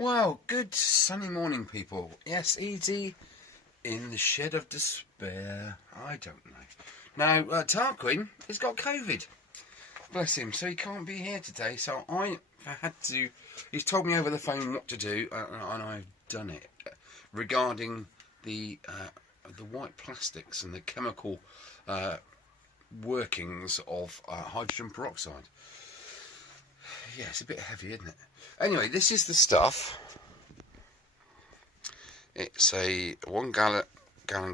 Well, good sunny morning, people. Yes, Edie in the shed of despair. I don't know. Now, Tarquin has got COVID. Bless him. So he can't be here today. So I had to. He's told me over the phone what to do, and I've done it regarding the white plastics and the chemical workings of hydrogen peroxide. Yeah, it's a bit heavy, isn't it? Anyway, this is the stuff. It's a 1 gallon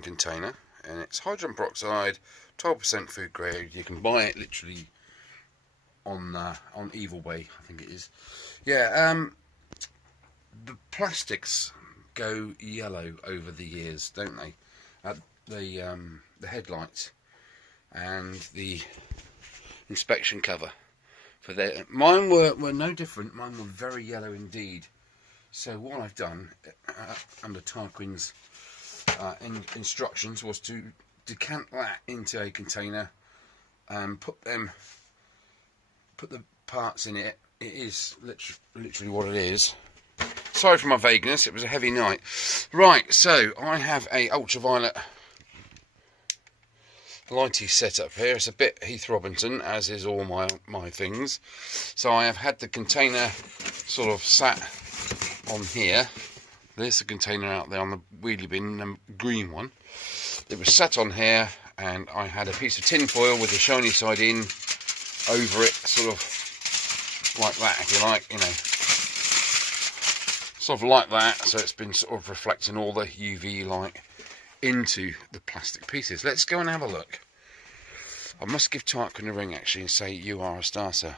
container, and it's hydrogen peroxide, 12% food grade. You can buy it literally on Evil Way, I think it is. Yeah, the plastics go yellow over the years, don't they? The headlights and the inspection cover. Mine were no different. Mine were very yellow indeed. So what I've done under Tarquin's instructions was to decant that into a container and put the parts in it. It is literally what it is. Sorry for my vagueness. It was a heavy night. Right. So I have a ultraviolet lighty setup here. It's a bit Heath Robinson, as is all my things. So I have had the container sort of sat on here. There's the container out there on the wheelie bin, the green one. It was sat on here, and I had a piece of tin foil with the shiny side in over it, sort of like that, if you like, you know, sort of like that. So it's been sort of reflecting all the UV light into the plastic pieces. Let's go and have a look. I must give Tarquin a ring actually and say you are a starter.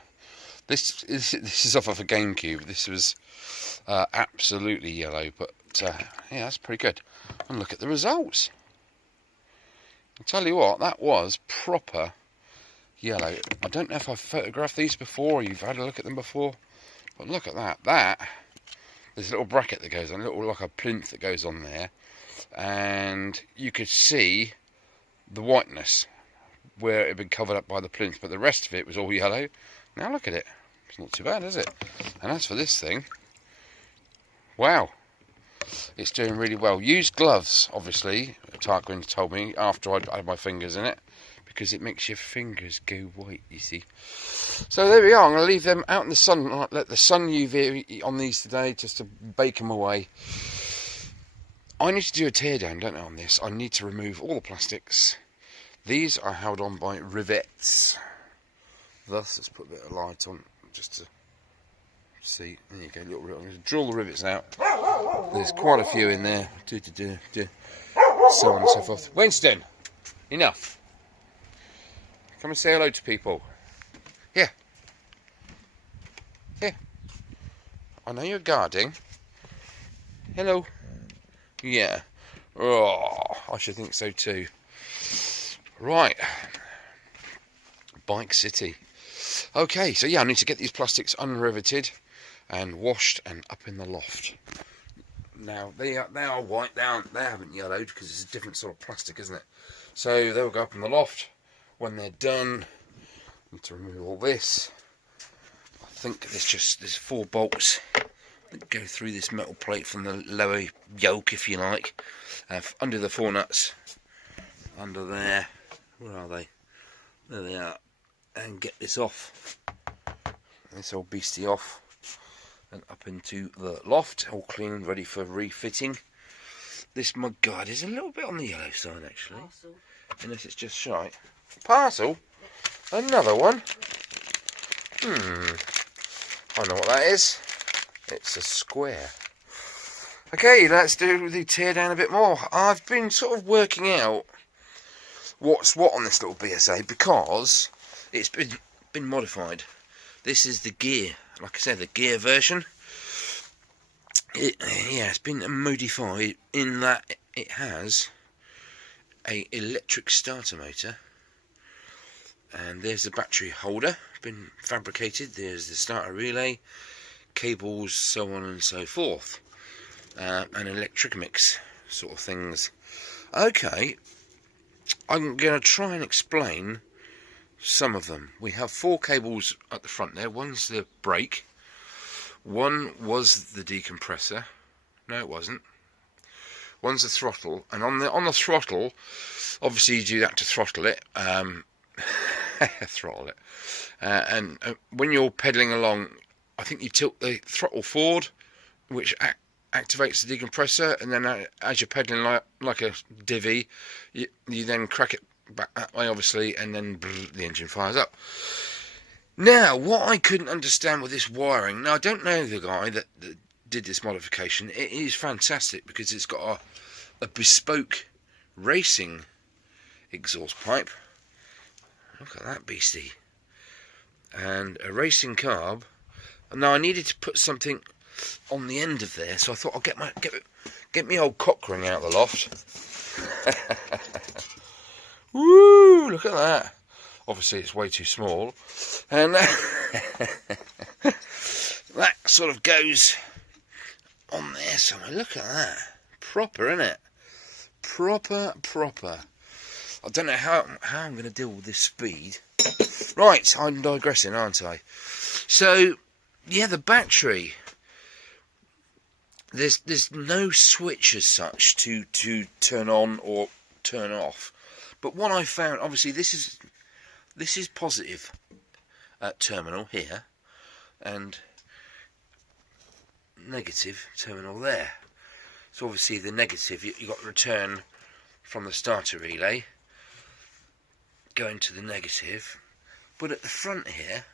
This is off of a GameCube. This was absolutely yellow, but yeah, that's pretty good. And look at the results. I'll tell you what, that was proper yellow. I don't know if I've photographed these before or you've had a look at them before, but look at that. There's a little bracket that goes on, a little like a plinth that goes on there, and you could see the whiteness where it had been covered up by the plinth, but the rest of it was all yellow. Now look at it. It's not too bad, is it? And as for this thing, wow, it's doing really well. Use gloves, obviously, Tarquin told me, after I'd had my fingers in it, because it makes your fingers go white, you see. So there we are. I'm going to leave them out in the sun, let the sun UV on these today, just to bake them away. I need to do a teardown, don't I, on this? I need to remove all the plastics. These are held on by rivets. Thus, let's put a bit of light on just to see. There you go, little I'm going to drill the rivets out. There's quite a few in there. So on and so forth. Winston, enough. Come and say hello to people. Here. Here. I know you're guarding. Hello. Yeah. Oh, I should think so too. Right. Bike City. Okay, so yeah, I need to get these plastics unriveted and washed and up in the loft. Now they are white. They haven't yellowed because it's a different sort of plastic, isn't it? So they'll go up in the loft. When they're done, I need to remove all this. I think there's 4 bolts that go through this metal plate from the lower yoke, if you like, under the 4 nuts, under there. Where are they? There they are. And get this off, this old beastie off, and up into the loft, all clean and ready for refitting. This mudguard is a little bit on the yellow side actually, parcel. Unless it's just shite. Parcel? Another one? I know what that is. It's a square. Okay, let's do the tear down a bit more. I've been sort of working out what's what on this little BSA because it's been modified. This is the gear, like I said, the gear version. It's been modified in that it has a electric starter motor, and there's the battery holder, been fabricated. There's the starter relay, cables, so on and so forth, and electric mix sort of things. Okay, I'm going to try and explain some of them. We have 4 cables at the front there. One's the brake, One was the decompressor. No, it wasn't. One's the throttle, and on the throttle, obviously you do that to throttle it. Throttle it. And when you're pedalling along, I think you tilt the throttle forward, which activates the decompressor, and then as you're pedaling like a divvy, you then crack it back that way, obviously, and then the engine fires up. Now, what I couldn't understand with this wiring, now I don't know the guy that did this modification. It is fantastic because it's got a bespoke racing exhaust pipe. Look at that beastie. And a racing carb. And now I needed to put something on the end of there, so I thought I'll get my old cock ring out of the loft. Woo! Look at that. Obviously it's way too small, and that sort of goes on there somewhere. Look at that. Proper, isn't it? Proper. I don't know how I'm going to deal with this speed. Right, I'm digressing, aren't I? So, yeah, the battery. There's no switch as such to turn on or turn off. But what I found, obviously, this is positive terminal here, and negative terminal there. So obviously the negative, you got return from the starter relay going to the negative, but at the front here,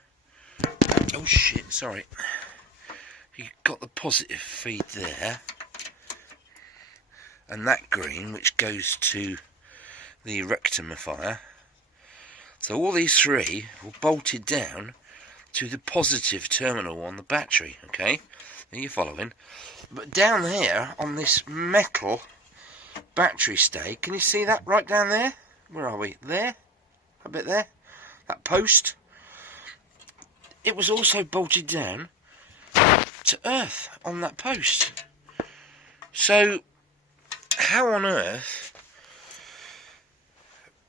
oh shit, sorry, you got the positive feed there, and that green which goes to the rectifier. So all these three were bolted down to the positive terminal on the battery, okay? Are you following? But down here on this metal battery stay, can you see that right down there? Where are we? There? A bit there? That post? It was also bolted down to earth on that post. So, how on earth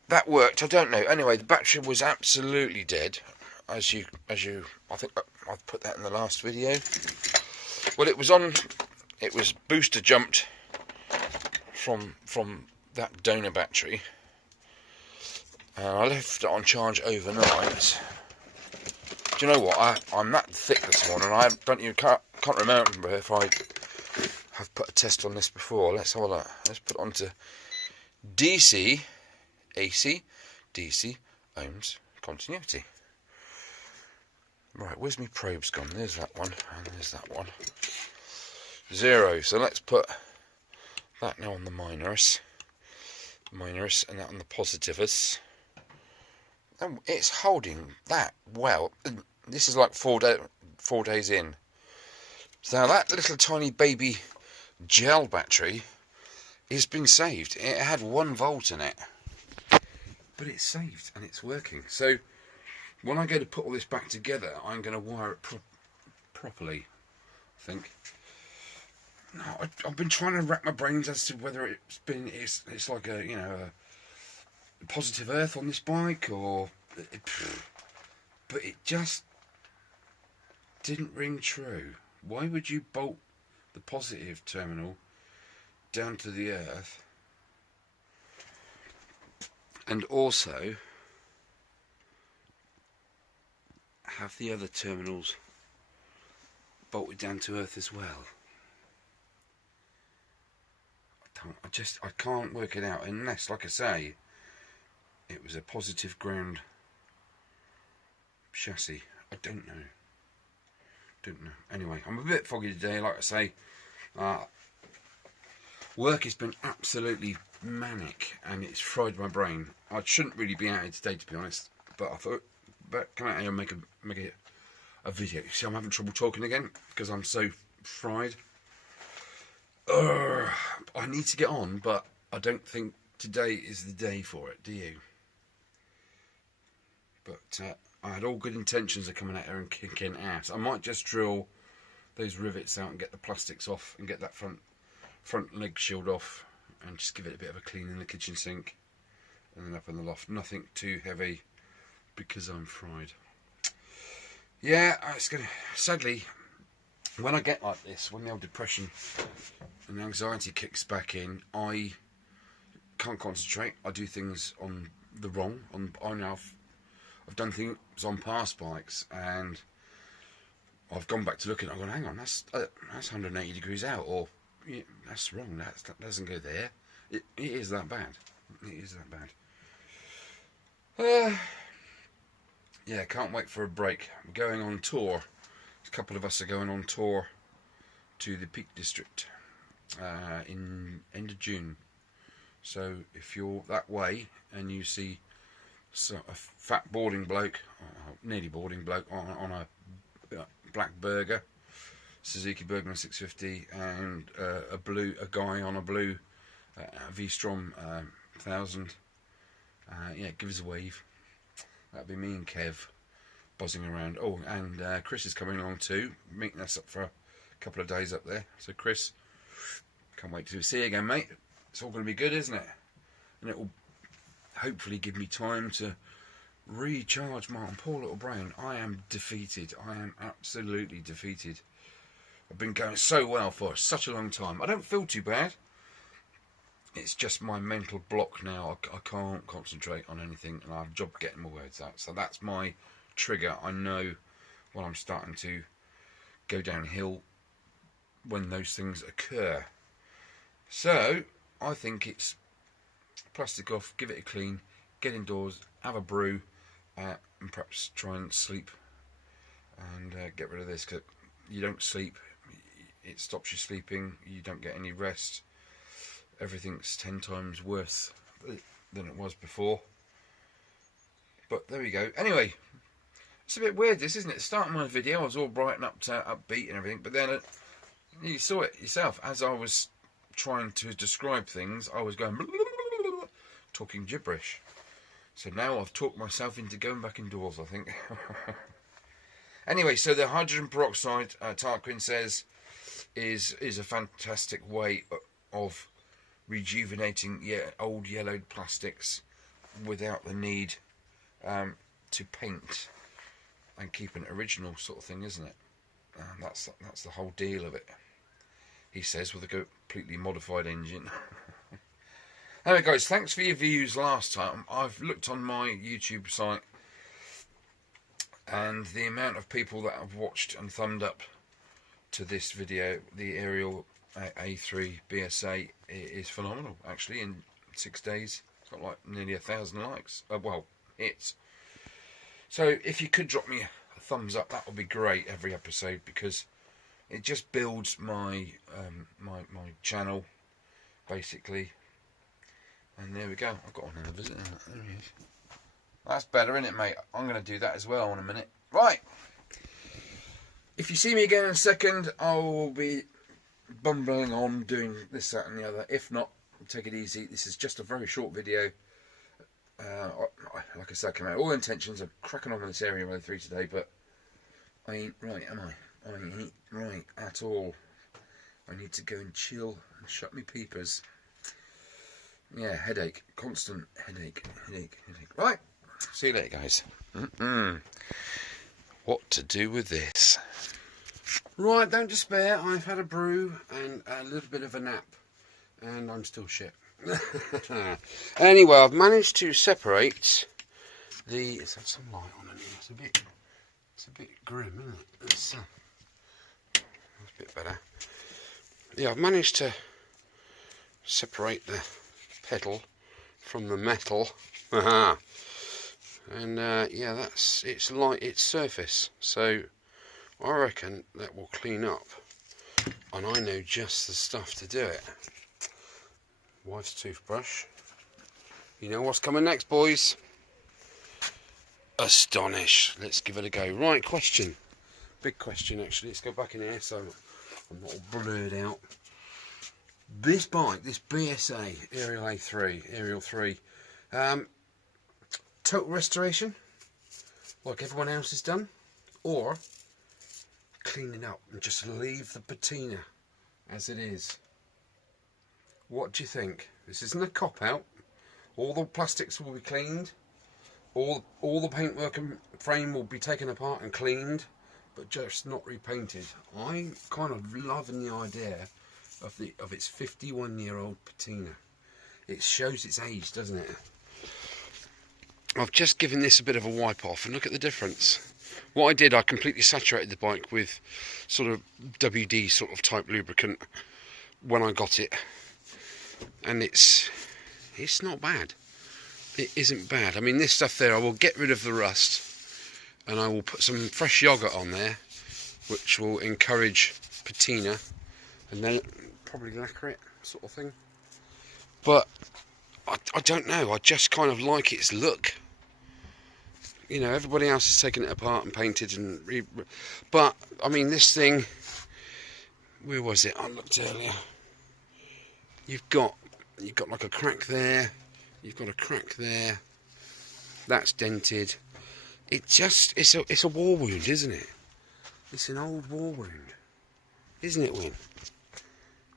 that worked, I don't know. Anyway, the battery was absolutely dead, as you I think I've put that in the last video. Well, it was booster jumped from that donor battery, and I left it on charge overnight. Do you know what? I'm that thick this morning. I can't remember if I have put a test on this before. Let's have a look. Let's put it onto DC. AC, DC, ohms, continuity. Right, where's my probes gone? There's that one, and there's that one. 0, so let's put that now on the minus, and that on the positivus. And it's holding that well. This is like 4 days in. So now that little tiny baby gel battery has been saved. It had 1 volt in it. But it's saved and it's working. So when I go to put all this back together, I'm going to wire it properly, I think. No, I've been trying to rack my brains as to whether it's like a positive earth on this bike, or but it just didn't ring true. Why would you bolt the positive terminal down to the earth? And also have the other terminals bolted down to earth as well. I can't work it out unless, like I say, it was a positive ground chassis. I don't know. Anyway, I'm a bit foggy today, like I say. Work has been absolutely manic and it's fried my brain. I shouldn't really be out here today, to be honest, but I thought, come out here and make a video. See, I'm having trouble talking again because I'm so fried. I need to get on, but I don't think today is the day for it, do you? But I had all good intentions of coming out here and kicking ass. I might just drill those rivets out and get the plastics off and get that front leg shield off and just give it a bit of a clean in the kitchen sink and then up in the loft. Nothing too heavy because I'm fried. Yeah, it's gonna, sadly, when I get like this, when the old depression and anxiety kicks back in, I can't concentrate. I do things on the wrong. I've done things on past bikes, and I've gone back to look at it. I've gone, hang on, that's 180 degrees out, or yeah, that's wrong. That doesn't go there. It is that bad. It is that bad. Yeah, can't wait for a break. I'm going on tour. A couple of us are going on tour to the Peak District in end of June. So if you're that way and you see a fat boarding bloke, nearly boarding bloke, on a black Burger, Suzuki Bergman 650, and a guy on a blue V-Strom 1000, yeah, give us a wave. That'd be me and Kev buzzing around. Oh, and Chris is coming along too, meeting us up for a couple of days up there. So Chris, can't wait to see you again, mate. It's all going to be good, isn't it? And it will hopefully give me time to recharge my poor little brain. I am defeated. I am absolutely defeated. I've been going so well for such a long time. I don't feel too bad. It's just my mental block now. I can't concentrate on anything, and I have a job getting my words out. So that's my trigger. I know when I'm starting to go downhill when those things occur. So I think it's plastic off, give it a clean, get indoors, have a brew, and perhaps try and sleep and get rid of this, because you don't sleep, it stops you sleeping, you don't get any rest, everything's 10 times worse than it was before. But there we go. Anyway, it's a bit weird this, isn't it? Starting my video, I was all bright and upbeat and everything, but then you saw it yourself. As I was trying to describe things, I was going talking gibberish. So now I've talked myself into going back indoors, I think. Anyway, so the hydrogen peroxide, Tarquin says, is a fantastic way of rejuvenating old yellowed plastics without the need to paint, and keep an original sort of thing, isn't it? That's the whole deal of it, he says, with a completely modified engine. Anyway guys, thanks for your views last time. I've looked on my YouTube site, and the amount of people that have watched and thumbed up to this video, the Ariel A3 BSA, is phenomenal. Actually, in 6 days, it's got like nearly 1,000 likes. Well, hits. So if you could drop me a thumbs up, that would be great every episode, because it just builds my my channel, basically. And there we go. I've got another visitor. There he is. That's better, isn't it, mate? I'm going to do that as well in a minute. Right. If you see me again in a second, I will be bumbling on doing this, that, and the other. If not, take it easy. This is just a very short video. Like I said, I came out all intentions of cracking on with this Ariel 3 today, but I ain't right, am I? I ain't right at all. I need to go and chill and shut me peepers. Yeah, headache. Constant headache. Right. See you later, guys. What to do with this? Right, don't despair. I've had a brew and a little bit of a nap, and I'm still shit. Anyway, I've managed to separate the... Let's have some light on in here. It's a bit grim, isn't it? That's a bit better. Yeah, I've managed to separate the pedal from the metal. And yeah, it's light, its surface. So I reckon that will clean up, and I know just the stuff to do it. Wife's toothbrush. You know what's coming next, boys? Astonish. Let's give it a go. Right, question. Big question, actually. Let's go back in here so I'm not all blurred out. This bike, this BSA Ariel 3, total restoration, like everyone else has done, or cleaning up and just leave the patina as it is. What do you think? This isn't a cop-out. All the plastics will be cleaned, all the paintwork and frame will be taken apart and cleaned, but just not repainted. I'm kind of loving the idea of its 51-year-old patina. It shows its age, doesn't it? I've just given this a bit of a wipe off and look at the difference. What I did, I completely saturated the bike with sort of WD sort of type lubricant when I got it, and it's not bad. It isn't bad. I mean, this stuff there, I will get rid of the rust and I will put some fresh yogurt on there, which will encourage patina, and then probably lacquer it, sort of thing. But I don't know, I just kind of like its look. You know, everybody else has taken it apart and painted and but I mean, this thing, where was it? I looked earlier. You've got like a crack there. You've got a crack there. That's dented. It's a war wound, isn't it? It's an old war wound, isn't it, Win?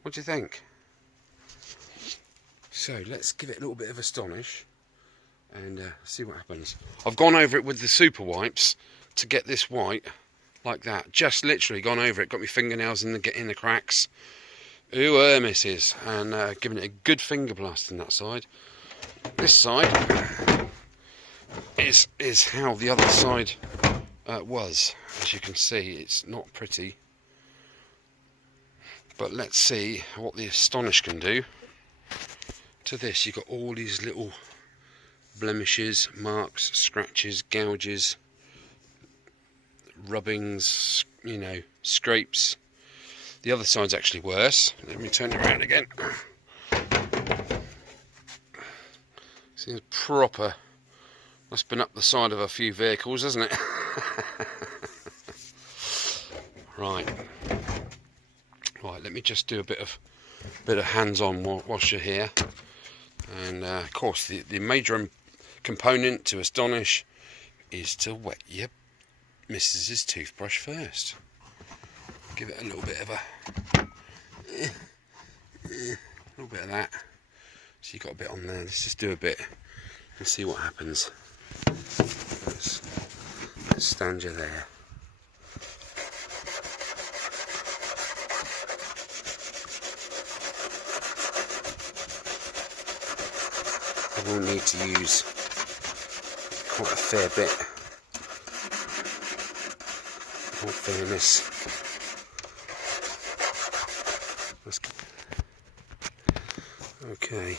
What do you think? So let's give it a little bit of Astonish and see what happens. I've gone over it with the super wipes to get this white like that. Just literally gone over it. Got my fingernails in the cracks. Ooh, misses. And giving it a good finger blast on that side. This side is how the other side was. As you can see, it's not pretty. But let's see what the Astonish can do to this. You've got all these little blemishes, marks, scratches, gouges, rubbings, you know, scrapes. The other side's actually worse. Let me turn it around again. Seems proper. That's been up the side of a few vehicles, hasn't it? Right. Right, let me just do a bit of hands-on whilst you're here. And of course, the major component to Astonish is to wet your missus's toothbrush first. Give it a little bit of that. So you got a bit on there. Let's just do a bit and see what happens. Let's stand you there. I will need to use quite a fair bit, in all fairness. Okay.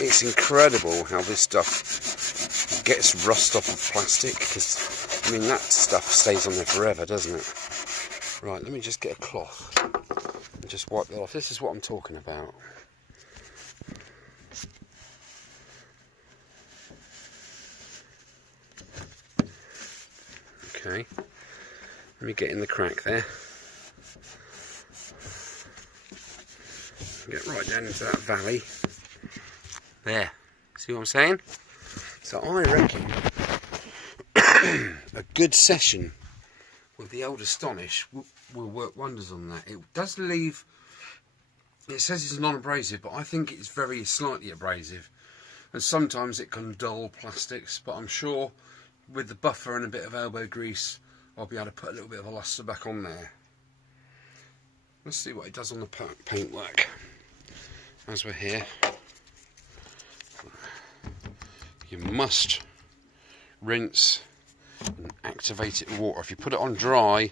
It's incredible how this stuff gets rust off of plastic, because I mean that stuff stays on there forever, doesn't it? Right, let me just get a cloth and just wipe that off. This is what I'm talking about. Okay, let me get in the crack there. Get right down into that valley. There, see what I'm saying? So I reckon a good session with the old Astonish will work wonders on that. It does leave, it says it's non-abrasive, but I think it's very slightly abrasive. And sometimes it can dull plastics, but I'm sure with the buffer and a bit of elbow grease, I'll be able to put a little bit of a luster back on there. Let's see what it does on the paintwork. As we're here, you must rinse and activate it in water. If you put it on dry,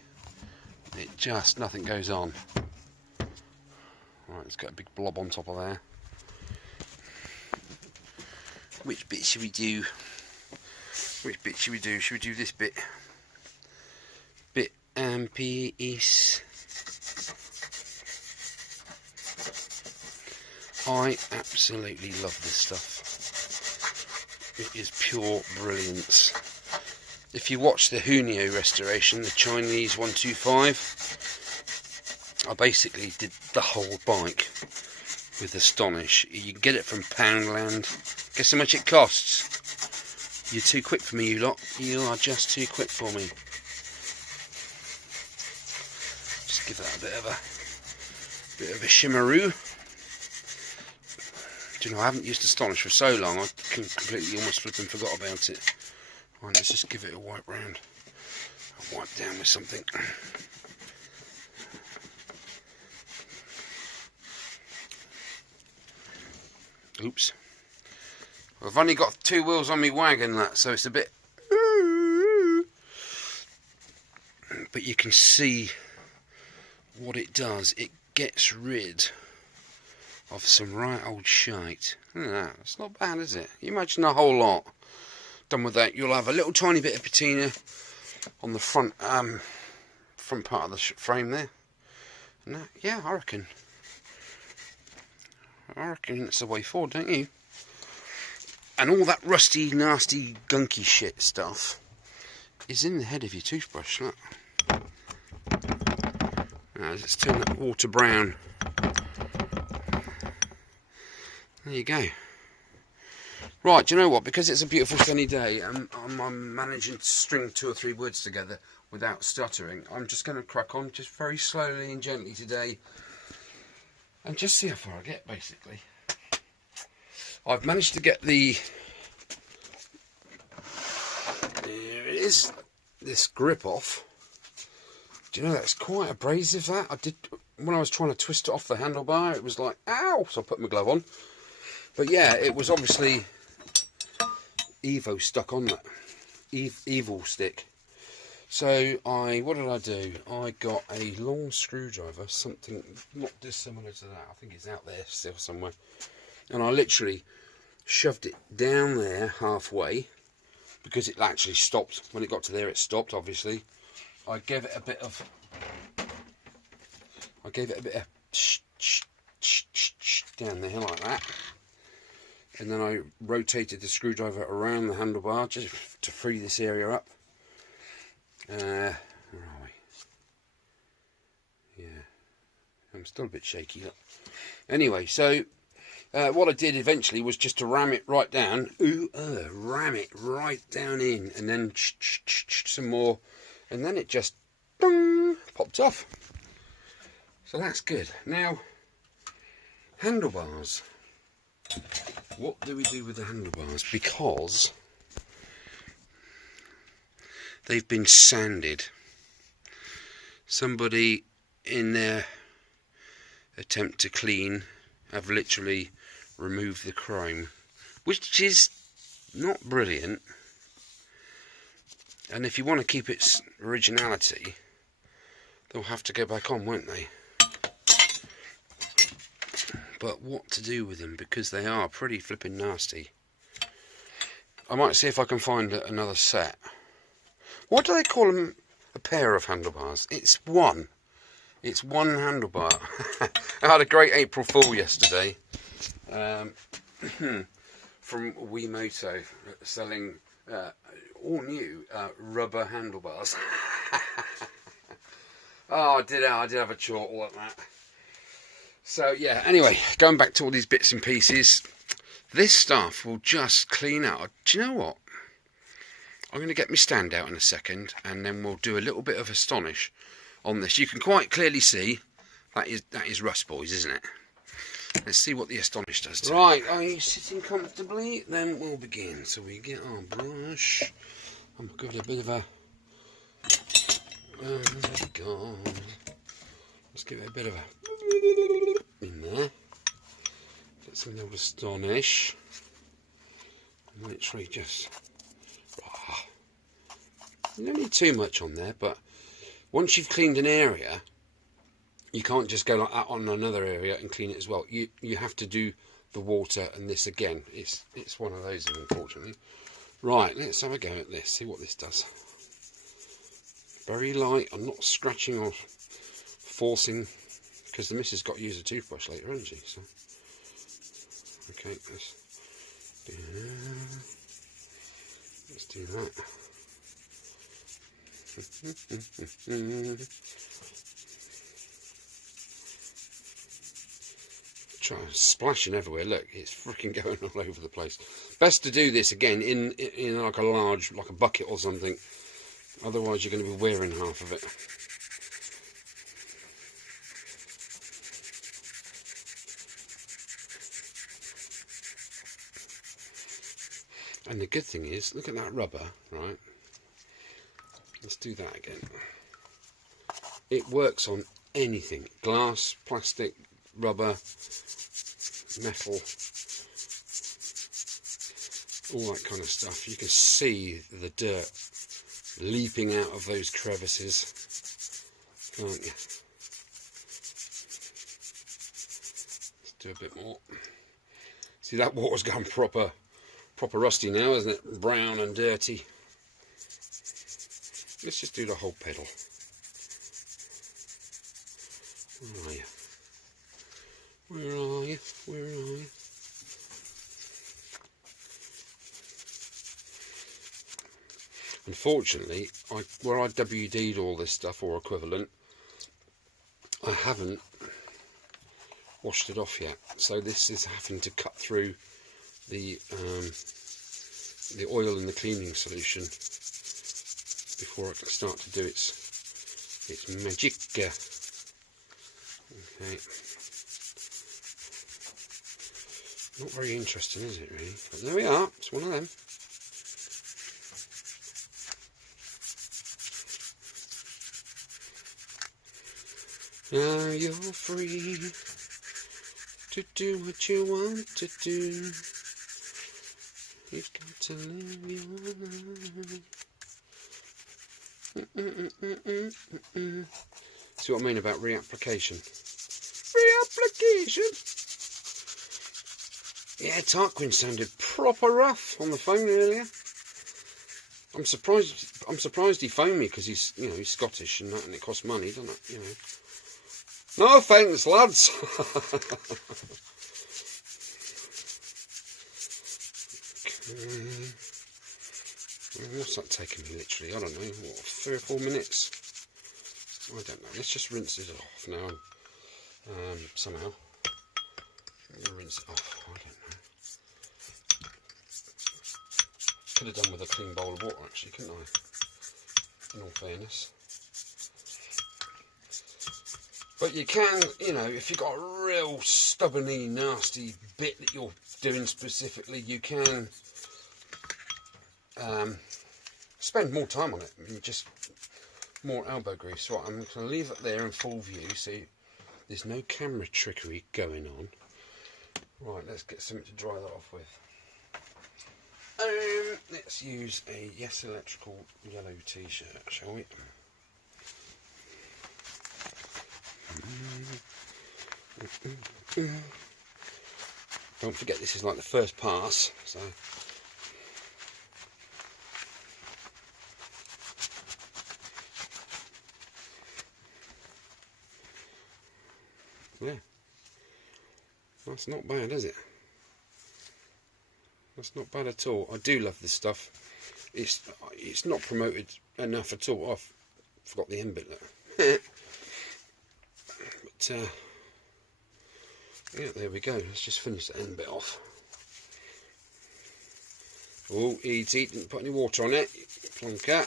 it just, nothing goes on. Right, it's got a big blob on top of there. Which bit should we do? Which bit should we do? Should we do this bit? Bit and piece. I absolutely love this stuff. It is pure brilliance. If you watch the Hunio restoration, the Chinese 125, I basically did the whole bike with Astonish. You can get it from Poundland. Guess how much it costs? You're too quick for me, you lot. You are just too quick for me. Just give that a bit of a shimmeroo. Do you know, I haven't used Astonish for so long, I completely almost flipping forgot about it. Right, let's just give it a wipe round. I'll wipe down with something. Oops. I've only got 2 wheels on my wagon, so it's a bit... But you can see what it does. It gets rid of some right old shite. Look at that. It's not bad, is it? You imagine a whole lot done with that. You'll have a little tiny bit of patina on the front part of the frame there. And that, yeah, I reckon it's the way forward, don't you? And all that rusty, nasty, gunky shit stuff is in the head of your toothbrush. Look. Now, let's turn that water brown. There you go. Right, do you know what? Because it's a beautiful sunny day, I'm managing to string 2 or 3 words together without stuttering. I'm just going to crack on, just very slowly and gently today, and just see how far I get, basically. I've managed to get there it is, this grip off. Do you know that's quite abrasive, that? When I was trying to twist it off the handlebar, it was like, ow! So I put my glove on. But yeah, it was obviously Evo stuck on that. Evil stick. So what did I do? I got a long screwdriver, something not dissimilar to that. I think it's out there still somewhere. And I literally shoved it down there halfway, because it actually stopped. When it got to there, it stopped, obviously. I gave it a bit of down there like that. And then I rotated the screwdriver around the handlebar just to free this area up. Where are we? Yeah, I'm still a bit shaky. Look. Anyway, so what I did eventually was just to ram it right down. Ram it right down in, and then some more, and then it just popped off. So that's good. Now, handlebars. What do we do with the handlebars? Because they've been sanded. Somebody in their attempt to clean have literally removed the chrome, which is not brilliant. And if you want to keep its originality, they'll have to go back on, won't they? But what to do with them, because they are pretty flipping nasty. I might see if I can find another set. What do they call them? A pair of handlebars. It's one handlebar. I had a great April Fool yesterday from Wiimoto, selling all new rubber handlebars. Oh, I did have a chortle at that. So yeah, anyway, going back to all these bits and pieces, this stuff will just clean out. Do you know what? I'm going to get my stand out in a second, and then we'll do a little bit of Astonish on this. You can quite clearly see that is rust, boys, isn't it? Let's see what the Astonish does to it. Right, are you sitting comfortably? Then we'll begin. So we get our brush. I'm going to give it a bit of a... Oh my God. Let's give it a bit of a... in there. Get some little Astonish. Literally just... You don't need too much on there, but once you've cleaned an area, you can't just go like that on another area and clean it as well. You have to do the water and this again. It's one of those, unfortunately. Right, let's have a go at this, see what this does. Very light. I'm not scratching or forcing, because the missus got to use a toothbrush later, hasn't she? So, okay, let's do that. Splashing everywhere. Look, it's freaking going all over the place. Best to do this again in like a large, like a bucket or something. Otherwise you're going to be wearing half of it. And the good thing is, look at that rubber, right? Let's do that again. It works on anything. Glass, plastic, rubber, metal, all that kind of stuff. You can see the dirt leaping out of those crevices, can't you? Let's do a bit more. See, that water's gone proper rusty now, isn't it? Brown and dirty. Let's just do the whole pedal. Where are you? Where are you? Where are you? Unfortunately, where I WD'd all this stuff or equivalent, I haven't washed it off yet. So this is having to cut through the oil in the cleaning solution before it can start to do its magic. Okay. Not very interesting, is it, really? But there we are. It's one of them. Now you're free to do what you want to do. You've got to live your life. See what I mean about reapplication? Reapplication! Yeah, Tarquin sounded proper rough on the phone earlier. I'm surprised he phoned me because he's Scottish and that, and it costs money, doesn't it? You know. No offence, lads. Okay. What's that taking me? Literally, I don't know. What, 3 or 4 minutes? I don't know. Let's just rinse it off now. Somehow. Rinse it off. I don't know. Could have done with a clean bowl of water, actually, couldn't I? In all fairness. But you can, if you've got a real stubbornly nasty bit that you're doing specifically, you can spend more time on it. I mean, just more elbow grease. Right, I'm going to leave it there in full view so there's no camera trickery going on. Right, let's get something to dry that off with. Let's use a Yes Electrical yellow t-shirt, shall we? Don't forget this is like the first pass, so yeah, that's not bad, is it? That's not bad at all. I do love this stuff. It's not promoted enough at all. I forgot the end bit there. But yeah, there we go. Let's just finish the end bit off. Oh, easy, didn't put any water on it. Plonker.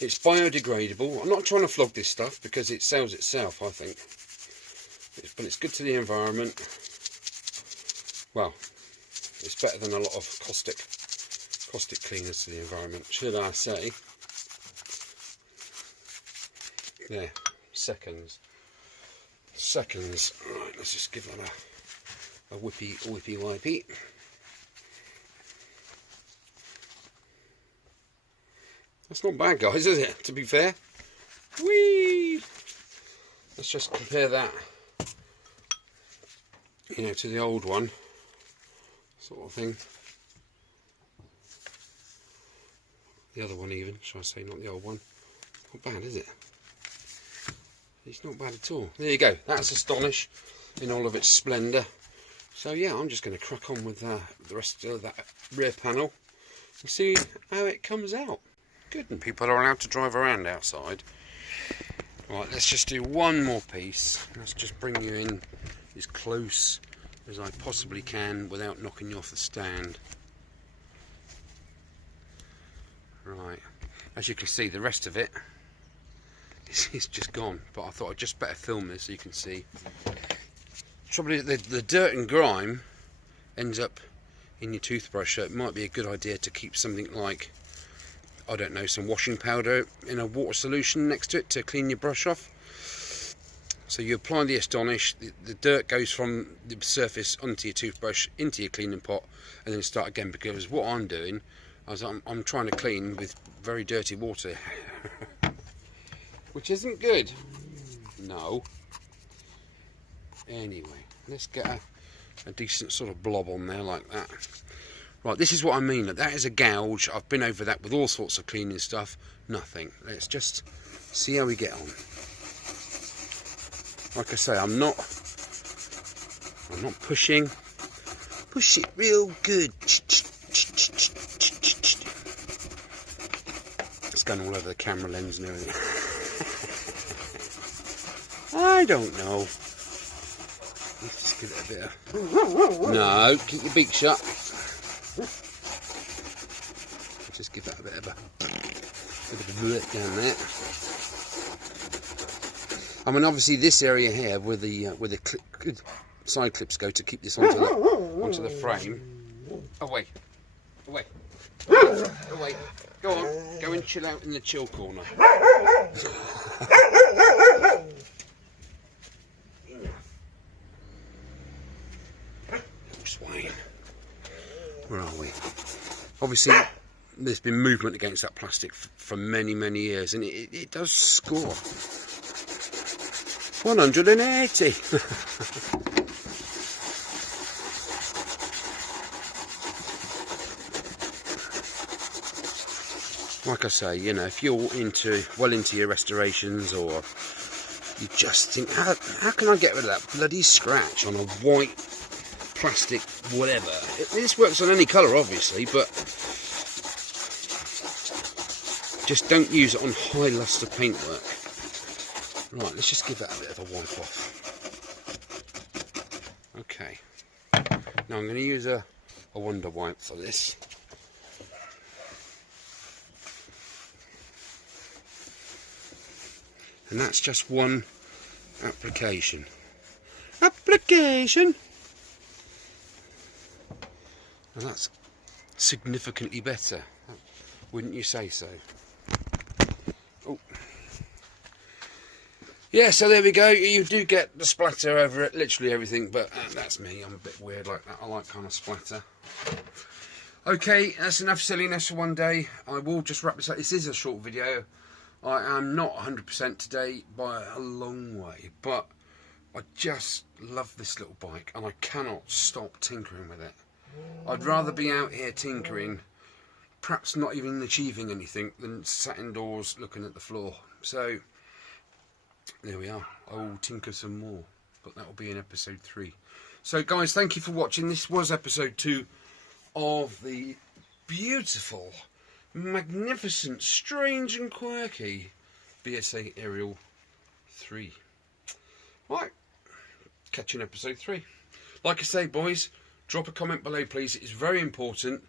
It's biodegradable. I'm not trying to flog this stuff because it sells itself, I think. But it's good to the environment. Well, it's better than a lot of caustic cleaners to the environment, should I say. There, seconds. Right, let's just give that a whippy wipey. That's not bad, guys, is it? To be fair. Whee! Let's just compare that, to the old one, sort of thing. The other one even, shall I say, not the old one. Not bad, is it? It's not bad at all. There you go. That's Astonish in all of its splendour. So yeah, I'm just going to crack on with the rest of that rear panel and see how it comes out. Good. And people are allowed to drive around outside. Right, let's just do one more piece. Let's just bring you in as close as I possibly can without knocking you off the stand. Right, as you can see, the rest of it is just gone, but I thought I'd just better film this so you can see. Trouble is, the dirt and grime ends up in your toothbrush, so it might be a good idea to keep something like, I don't know, some washing powder in a water solution next to it to clean your brush off. So you apply the Astonish, the dirt goes from the surface onto your toothbrush, into your cleaning pot, and then start again, because what I'm doing is I'm trying to clean with very dirty water. Which isn't good. No. Anyway, let's get a decent sort of blob on there like that. Right, this is what I mean. That is a gouge. I've been over that with all sorts of cleaning stuff. Nothing. Let's just see how we get on. Like I say, I'm not pushing. Push it real good. It's going all over the camera lens and everything. I don't know. Let's just give it a bit of... No, keep your beak shut. Just give that a bit of a look down there. I mean, obviously this area here where the side clips go to keep this onto the frame. Away, away, away. Go on, go and chill out in the chill corner. Little swine. Where are we? Obviously, there's been movement against that plastic for many, many years, and it does score. 180. Like I say, you know, if you're well into your restorations, or you just think, how can I get rid of that bloody scratch on a white plastic whatever? This works on any colour, obviously, but just don't use it on high lustre paintwork. Right, let's just give that a bit of a wipe off. Okay. Now I'm going to use a Wonder Wipe for this. And that's just one application. And that's significantly better. Wouldn't you say so? Oh. Yeah, so there we go. You do get the splatter over it, literally everything, but that's me. I'm a bit weird like that. I like kind of splatter. Okay, that's enough silliness for one day. I will just wrap this up. This is a short video. I am not 100% today by a long way, but I just love this little bike and I cannot stop tinkering with it. I'd rather be out here tinkering, perhaps not even achieving anything, than sat indoors looking at the floor. So there we are. I will tinker some more, but that will be in episode 3. So guys, thank you for watching. This was episode 2 of the beautiful, magnificent, strange and quirky BSA Ariel 3. Right, catch you in episode 3. Like I say, boys, drop a comment below, please. It's very important,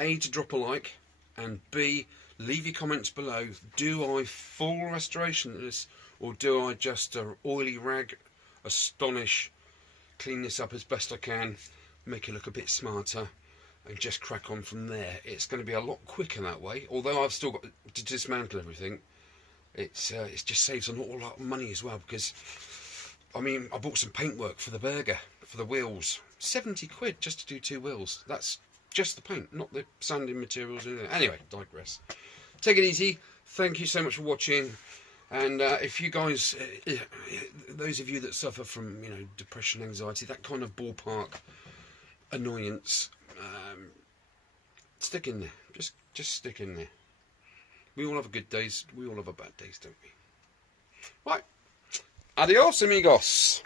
A, to drop a like, and B, leave your comments below. Do I full restoration of this, or do I just oily rag, Astonish, clean this up as best I can, make it look a bit smarter, and just crack on from there? It's going to be a lot quicker that way. Although I've still got to dismantle everything, it just saves an awful lot of money as well, because I mean, I bought some paintwork for the burger, for the wheels. 70 quid just to do 2 wheels. That's just the paint, not the sanding materials. Anyway, digress. Take it easy. Thank you so much for watching. And if you guys, those of you that suffer from, you know, depression, anxiety, that kind of ballpark annoyance, stick in there. Just stick in there. We all have good days. We all have our bad days, don't we? Right. Adios, amigos.